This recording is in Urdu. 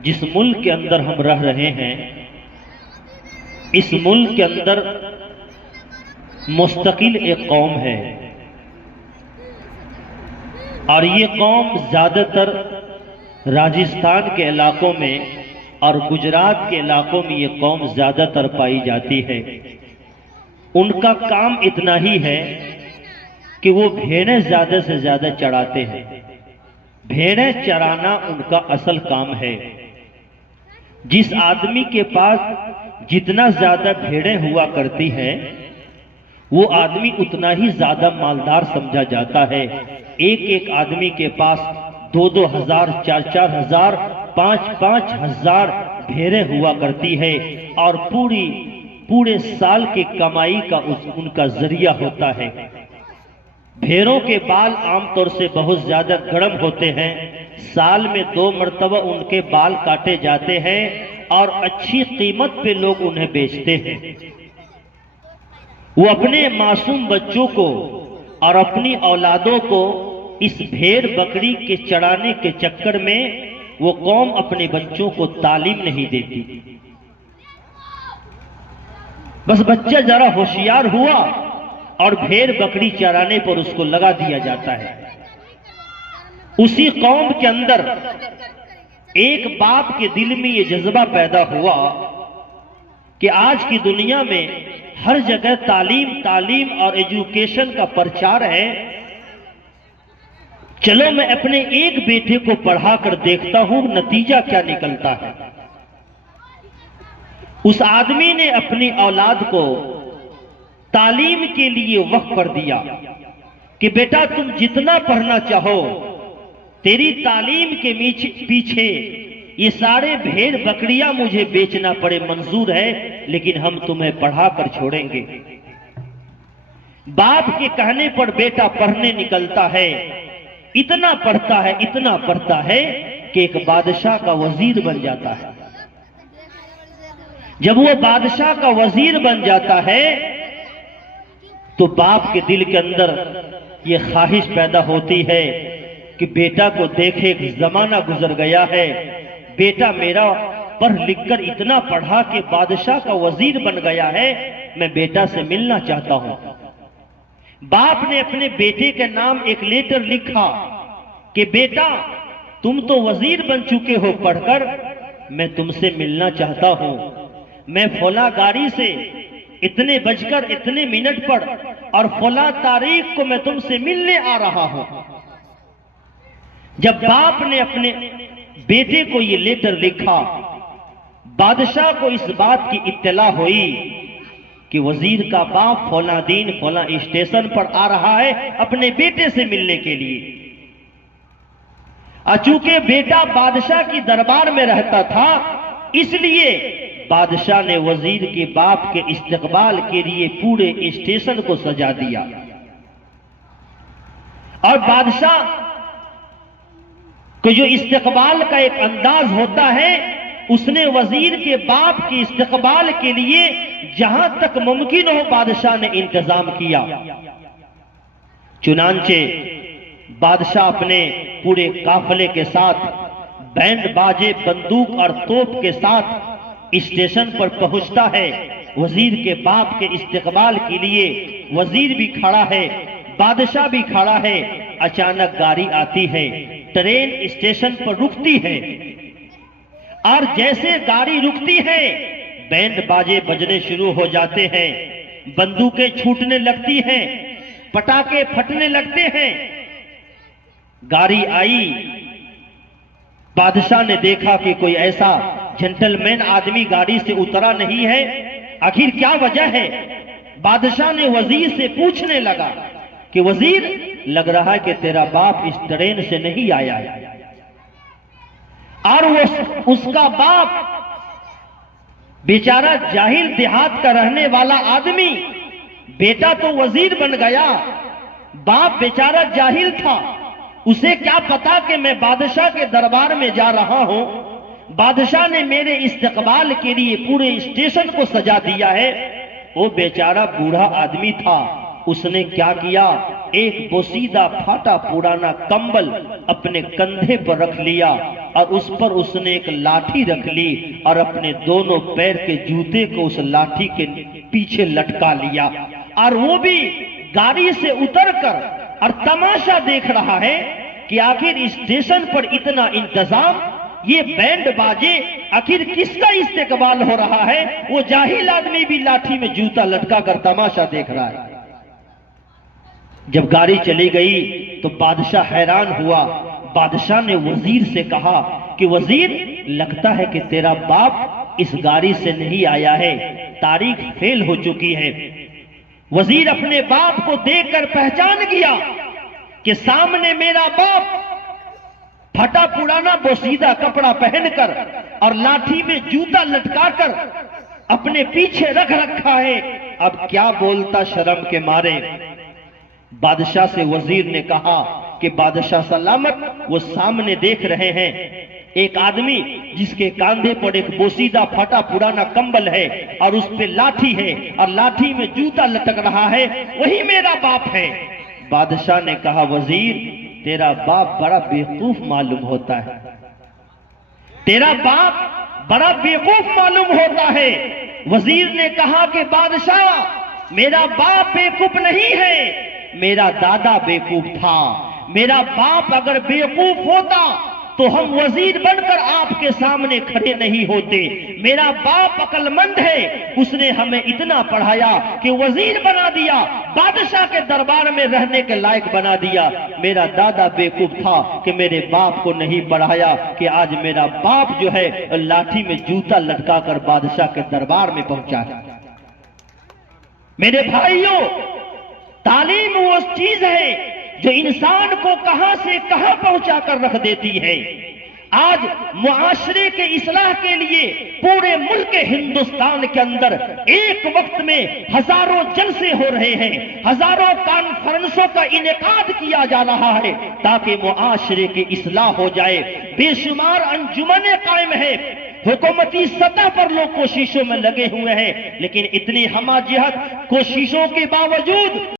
جس ملک کے اندر ہم رہ رہے ہیں، اس ملک کے اندر مستقل ایک قوم ہے، اور یہ قوم زیادہ تر راجستھان کے علاقوں میں اور گجرات کے علاقوں میں یہ قوم زیادہ تر پائی جاتی ہے۔ ان کا کام اتنا ہی ہے کہ وہ بھیڑیں زیادہ سے زیادہ چراتے ہیں۔ بھیڑیں چرانا ان کا اصل کام ہے۔ جس آدمی کے پاس جتنا زیادہ بھیڑیں ہوا کرتی ہیں، وہ آدمی اتنا ہی زیادہ مالدار سمجھا جاتا ہے۔ ایک ایک آدمی کے پاس 2-2 ہزار، 4-4 ہزار، 5-5 ہزار بھیڑیں ہوا کرتی ہے، اور پورے سال کی کمائی کا ان کا ذریعہ ہوتا ہے۔ بھیڑوں کے بال عام طور سے بہت زیادہ گرم ہوتے ہیں۔ سال میں 2 مرتبہ ان کے بال کاٹے جاتے ہیں، اور اچھی قیمت پہ لوگ انہیں بیچتے ہیں۔ وہ اپنے معصوم بچوں کو اور اپنی اولادوں کو اس بھیڑ بکری کے چرانے کے چکر میں وہ قوم اپنے بچوں کو تعلیم نہیں دیتی۔ بس بچہ ذرا ہوشیار ہوا اور بھیڑ بکری چرانے پر اس کو لگا دیا جاتا ہے۔ اسی قوم کے اندر ایک باپ کے دل میں یہ جذبہ پیدا ہوا کہ آج کی دنیا میں ہر جگہ تعلیم اور ایجوکیشن کا پرچار ہے، چلو میں اپنے ایک بیٹے کو پڑھا کر دیکھتا ہوں نتیجہ کیا نکلتا ہے۔ اس آدمی نے اپنی اولاد کو تعلیم کے لیے وقف کر دیا کہ بیٹا تم جتنا پڑھنا چاہو، تیری تعلیم کے پیچھے یہ سارے بھیڑ بکریاں مجھے بیچنا پڑے منظور ہے، لیکن ہم تمہیں پڑھا کر چھوڑیں گے۔ باپ کے کہنے پر بیٹا پڑھنے نکلتا ہے، اتنا پڑھتا ہے کہ ایک بادشاہ کا وزیر بن جاتا ہے۔ جب وہ بادشاہ کا وزیر بن جاتا ہے تو باپ کے دل کے اندر یہ خواہش پیدا ہوتی ہے کہ بیٹا کو دیکھے، زمانہ گزر گیا ہے، بیٹا میرا پڑھ لکھ کر اتنا پڑھا کہ بادشاہ کا وزیر بن گیا ہے، میں بیٹا سے ملنا چاہتا ہوں۔ باپ نے اپنے بیٹے کے نام ایک لیٹر لکھا کہ بیٹا تم تو وزیر بن چکے ہو پڑھ کر، میں تم سے ملنا چاہتا ہوں۔ میں فلاں گاڑی سے اتنے بج کر اتنے منٹ پر اور فلاں تاریخ کو میں تم سے ملنے آ رہا ہوں۔ جب باپ نے اپنے بیٹے کو یہ لیٹر لکھا، بادشاہ کو اس بات کی اطلاع ہوئی کہ وزیر کا باپ فلاں دن فلاں اسٹیشن پر آ رہا ہے اپنے بیٹے سے ملنے کے لیے۔ چونکہ بیٹا بادشاہ کی دربار میں رہتا تھا، اس لیے بادشاہ نے وزیر کے باپ کے استقبال کے لیے پورے اسٹیشن کو سجا دیا، اور بادشاہ کو جو استقبال کا ایک انداز ہوتا ہے، اس نے وزیر کے باپ کے استقبال کے لیے جہاں تک ممکن ہو بادشاہ نے انتظام کیا۔ چنانچہ بادشاہ اپنے پورے قافلے کے ساتھ بینڈ باجے، بندوق اور توپ کے ساتھ اسٹیشن پر پہنچتا ہے وزیر کے باپ کے استقبال کے لیے۔ وزیر بھی کھڑا ہے، بادشاہ بھی کھڑا ہے۔ اچانک گاڑی آتی ہے، ٹرین اسٹیشن پر رکتی ہے، اور جیسے گاڑی رکتی ہے بینڈ باجے بجنے شروع ہو جاتے ہیں، بندوقیں چھوٹنے لگتی ہیں، پٹاخے پھٹنے لگتے ہیں۔ گاڑی آئی، بادشاہ نے دیکھا کہ کوئی ایسا جنٹل مین آدمی گاڑی سے اترا نہیں ہے، آخر کیا وجہ ہے؟ بادشاہ نے وزیر سے پوچھنے لگا کہ وزیر، لگ رہا ہے کہ تیرا باپ اس ٹرین سے نہیں آیا ہے۔ اور اس کا باپ بیچارہ جاہل دیہات کا رہنے والا آدمی، بیٹا تو وزیر بن گیا، باپ بیچارہ جاہل تھا، اسے کیا پتا کہ میں بادشاہ کے دربار میں جا رہا ہوں، بادشاہ نے میرے استقبال کے لیے پورے اسٹیشن کو سجا دیا ہے۔ وہ بیچارہ بوڑھا آدمی تھا، اس نے کیا کیا، ایک بوسیدہ پھاٹا پرانا کمبل اپنے کندھے پر رکھ لیا اور اس پر اس نے ایک لاٹھی رکھ لی اور اپنے دونوں پیر کے جوتے کو اس لاٹھی کے پیچھے لٹکا لیا، اور وہ بھی گاڑی سے اتر کر اور تماشا دیکھ رہا ہے کہ آخر اسٹیشن پر اتنا انتظام، یہ بینڈ باجے، آخر کس کا استقبال ہو رہا ہے؟ وہ جاہل آدمی بھی لاٹھی میں جوتا لٹکا کر تماشا دیکھ رہا ہے۔ جب گاڑی چلی گئی تو بادشاہ حیران ہوا۔ بادشاہ نے وزیر سے کہا کہ وزیر، لگتا ہے کہ تیرا باپ اس گاڑی سے نہیں آیا ہے، تاریخ فیل ہو چکی ہے۔ وزیر اپنے باپ کو دیکھ کر پہچان گیا کہ سامنے میرا باپ پھٹا پرانا بوسیدہ کپڑا پہن کر اور لاٹھی میں جوتا لٹکا کر اپنے پیچھے رکھ رکھا ہے۔ اب کیا بولتا شرم کے مارے؟ بادشاہ سے وزیر نے کہا کہ بادشاہ سلامت، وہ سامنے دیکھ رہے ہیں ایک آدمی جس کے کاندھے پر ایک بوسیدہ پھٹا پرانا کمبل ہے اور اس پہ لاٹھی ہے اور لاٹھی میں جوتا لٹک رہا ہے، وہی میرا باپ ہے۔ بادشاہ نے کہا وزیر، تیرا باپ بڑا بیوقوف معلوم ہوتا ہے، تیرا باپ بڑا بیوقوف معلوم ہوتا ہے۔ وزیر نے کہا کہ بادشاہ، میرا باپ بیوقوف نہیں ہے، میرا دادا بیوقوف تھا۔ میرا باپ اگر بیوقوف ہوتا تو ہم وزیر بن کر آپ کے سامنے کھڑے نہیں ہوتے۔ میرا باپ عقل مند ہے، اس نے ہمیں اتنا پڑھایا کہ وزیر بنا دیا، بادشاہ کے دربار میں رہنے کے لائق بنا دیا۔ میرا دادا بیوقوف تھا کہ میرے باپ کو نہیں پڑھایا کہ آج میرا باپ جو ہے لاٹھی میں جوتا لٹکا کر بادشاہ کے دربار میں پہنچا ہے۔ میرے بھائیوں، تعلیم وہ چیز ہے جو انسان کو کہاں سے کہاں پہنچا کر رکھ دیتی ہے۔ آج معاشرے کے اصلاح کے لیے پورے ملک ہندوستان کے اندر ایک وقت میں ہزاروں جلسے ہو رہے ہیں، ہزاروں کانفرنسوں کا انعقاد کیا جا رہا ہے تاکہ معاشرے کی اصلاح ہو جائے۔ بے شمار انجمنیں قائم ہیں، حکومتی سطح پر لوگ کوششوں میں لگے ہوئے ہیں، لیکن اتنی ہمہ جہت کوششوں کے باوجود